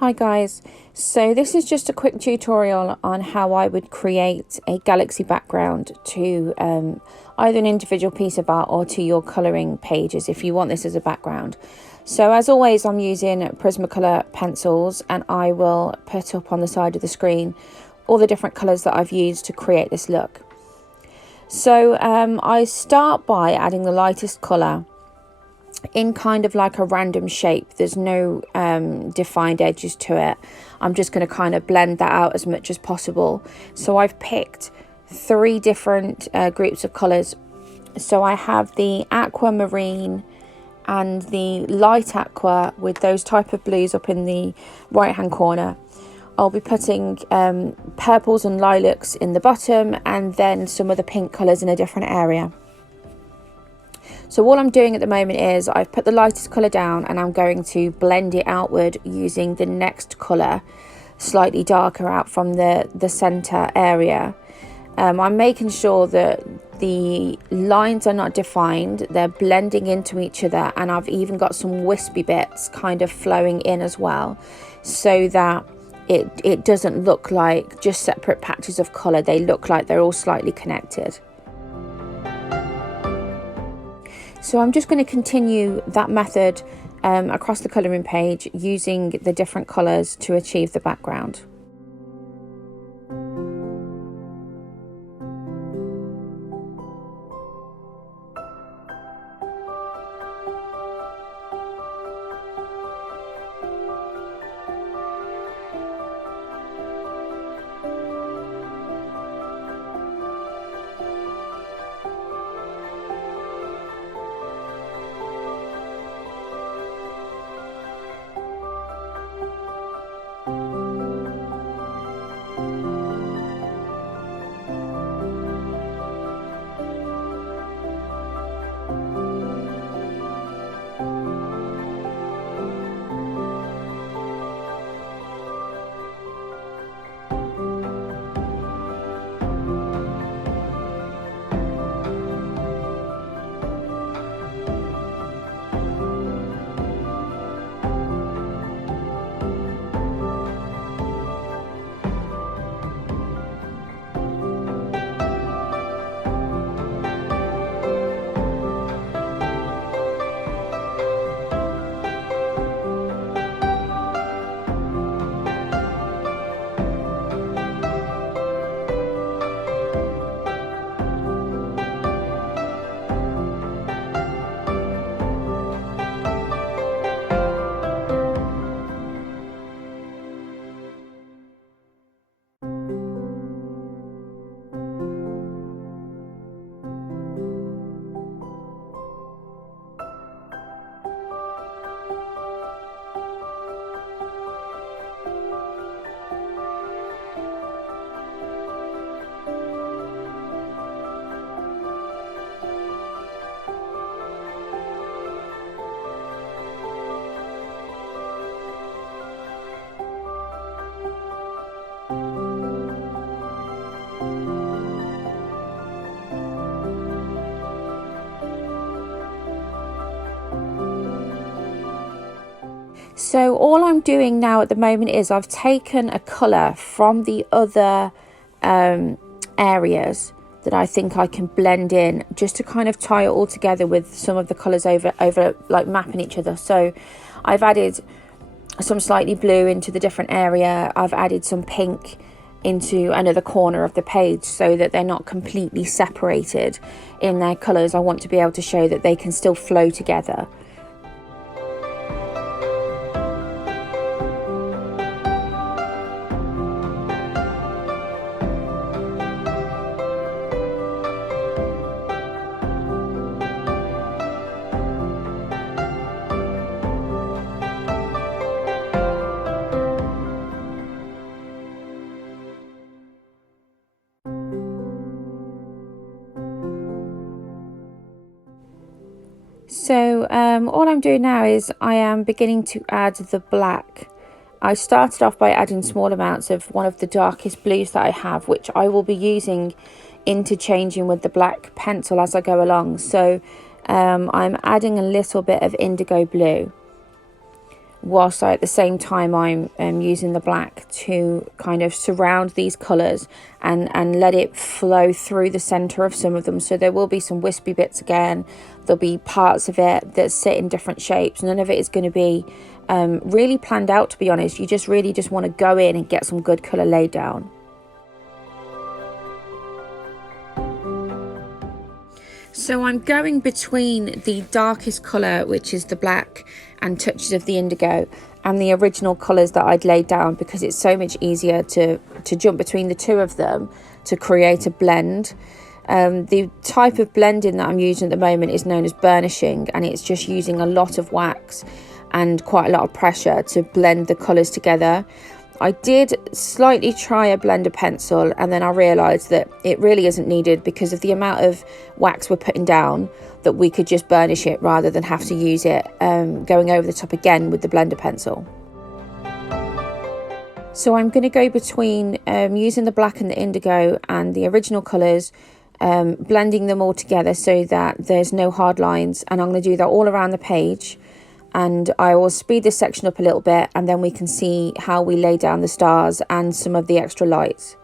Hi guys, so this is just a quick tutorial on how I would create a galaxy background to either an individual piece of art or to your colouring pages if you want this as a background. So as always, I'm using Prismacolor pencils, and I will put up on the side of the screen all the different colours that I've used to create this look. So I start by adding the lightest colour in kind of like a random shape. There's no defined edges to it. I'm just going to kind of blend that out as much as possible. So I've picked three different groups of colours. So I have the aquamarine and the light aqua with those type of blues up in the right hand corner. I'll be putting purples and lilacs in the bottom, and then some of the pink colours in a different area. So all I'm doing at the moment is I've put the lightest colour down, and I'm going to blend it outward using the next colour slightly darker out from the centre area. I'm making sure that the lines are not defined, they're blending into each other, and I've even got some wispy bits kind of flowing in as well, so that it doesn't look like just separate patches of colour. They look like they're all slightly connected. So I'm just going to continue that method across the colouring page using the different colours to achieve the background. So all I'm doing now at the moment is I've taken a colour from the other areas that I think I can blend in, just to kind of tie it all together with some of the colours over like mapping each other. So I've added some slightly blue into the different area. I've added some pink into another corner of the page so that they're not completely separated in their colours. I want to be able to show that they can still flow together. So all I'm doing now is I am beginning to add the black. I started off by adding small amounts of one of the darkest blues that I have, which I will be using interchanging with the black pencil as I go along. So I'm adding a little bit of indigo blue. whilst at the same time I'm using the black to kind of surround these colours and let it flow through the centre of some of them. So there will be some wispy bits again, there'll be parts of it that sit in different shapes. None of it is going to be really planned out, to be honest. You just really just want to go in and get some good colour laid down. So I'm going between the darkest colour, which is the black, and touches of the indigo, and the original colours that I'd laid down, because it's so much easier to jump between the two of them to create a blend. The type of blending that I'm using at the moment is known as burnishing, and it's just using a lot of wax and quite a lot of pressure to blend the colours together. I did slightly try a blender pencil, and then I realised that it really isn't needed because of the amount of wax we're putting down, that we could just burnish it rather than have to use it going over the top again with the blender pencil. So I'm going to go between using the black and the indigo and the original colours, blending them all together so that there's no hard lines, and I'm going to do that all around the page. And I will speed this section up a little bit, and then we can see how we lay down the stars and some of the extra lights.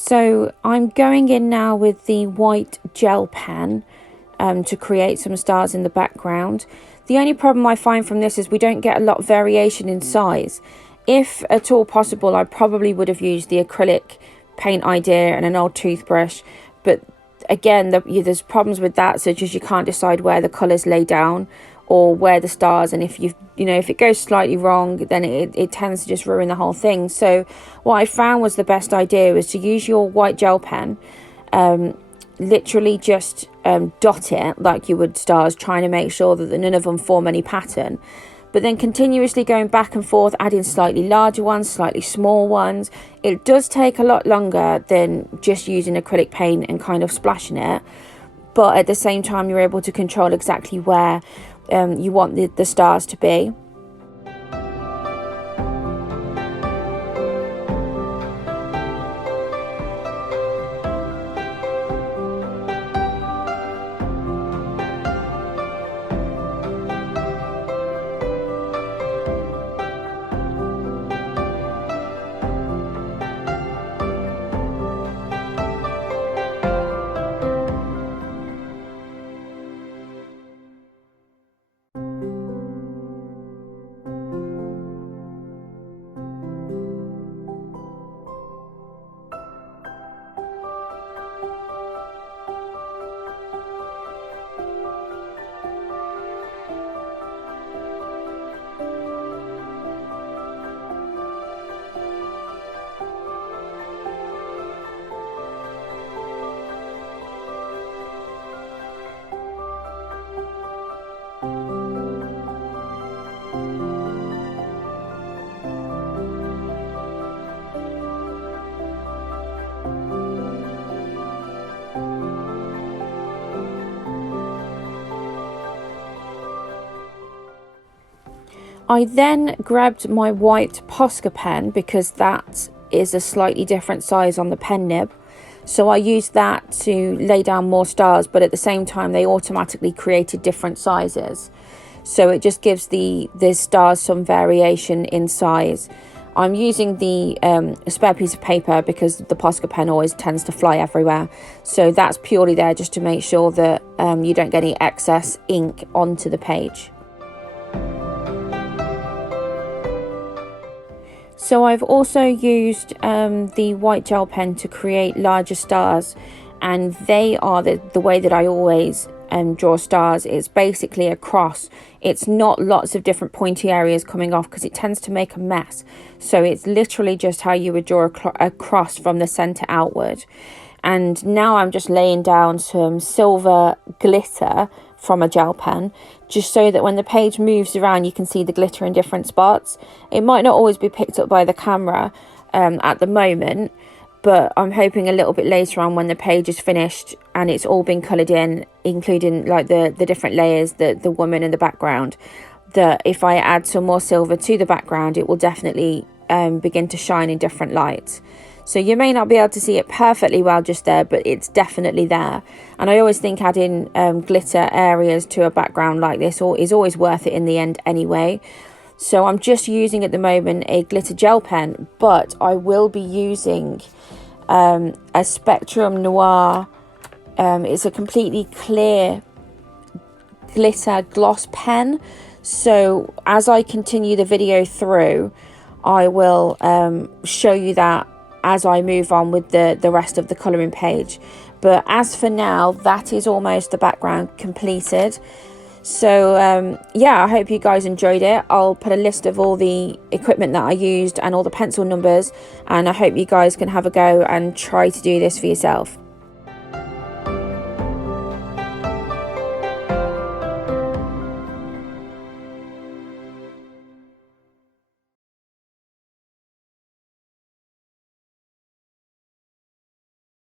So I'm going in now with the white gel pen to create some stars in the background. The only problem I find from this is we don't get a lot of variation in size. If at all possible, I probably would have used the acrylic paint idea and an old toothbrush, but again, there's problems with that, such as you can't decide where the colours lay down or where the stars, and if if it goes slightly wrong, then it tends to just ruin the whole thing. So what I found was the best idea was to use your white gel pen, literally just dot it like you would stars, trying to make sure that none of them form any pattern, but then continuously going back and forth, adding slightly larger ones, slightly small ones. It does take a lot longer than just using acrylic paint and kind of splashing it, but at the same time you're able to control exactly where you want the stars to be. I then grabbed my white Posca pen because that is a slightly different size on the pen nib. So I used that to lay down more stars, but at the same time they automatically created different sizes. So it just gives the stars some variation in size. I'm using the spare piece of paper because the Posca pen always tends to fly everywhere. So that's purely there just to make sure that you don't get any excess ink onto the page. So I've also used the white gel pen to create larger stars, and they are the way that I always draw stars. It's basically a cross. It's not lots of different pointy areas coming off because it tends to make a mess. So it's literally just how you would draw a cross from the center outward. And now I'm just laying down some silver glitter from a gel pen, just so that when the page moves around you can see the glitter in different spots. It might not always be picked up by the camera at the moment, but I'm hoping a little bit later on when the page is finished and it's all been coloured in, including like the different layers, the woman in the background, that if I add some more silver to the background it will definitely begin to shine in different lights. So you may not be able to see it perfectly well just there, but it's definitely there. And I always think adding glitter areas to a background like this is always worth it in the end anyway. So I'm just using at the moment a glitter gel pen, but I will be using a Spectrum Noir. It's a completely clear glitter gloss pen. So as I continue the video through, I will show you that as I move on with the rest of the colouring page. But as for now, that is almost the background completed. So yeah, I hope you guys enjoyed it. I'll put a list of all the equipment that I used and all the pencil numbers, and I hope you guys can have a go and try to do this for yourself.